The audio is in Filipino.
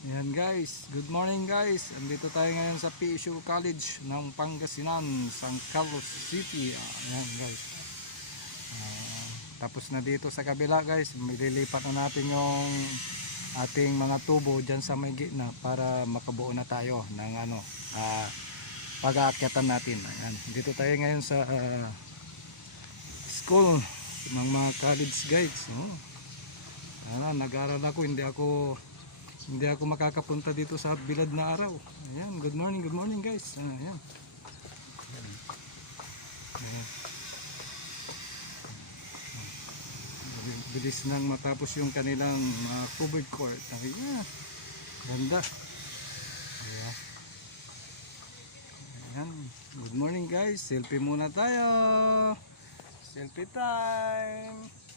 Ayan guys, good morning guys. Andito tayo ngayon sa PSU College ng Pangasinan, San Carlos City. Ayan guys. Ah, tapos na dito sa kabila guys, mililipat na natin yung ating mga tubo dyan sa may gitna para makabuo na tayo ng ano, ah, pag-aakyatan natin. Ayan, dito tayo ngayon sa ah, school ng mga college guides. Oh. Ano, nag-aaral ako, hindi ako hindi ako makakapunta dito sa bilad na araw. Ayan, good morning, good morning guys. Ah, Ayan. Ayan. Bilis nang matapos yung kanilang uh, covered court. Ayan. Ganda. Ayan. Ayan. Good morning guys. Selfie muna tayo. Selfie time.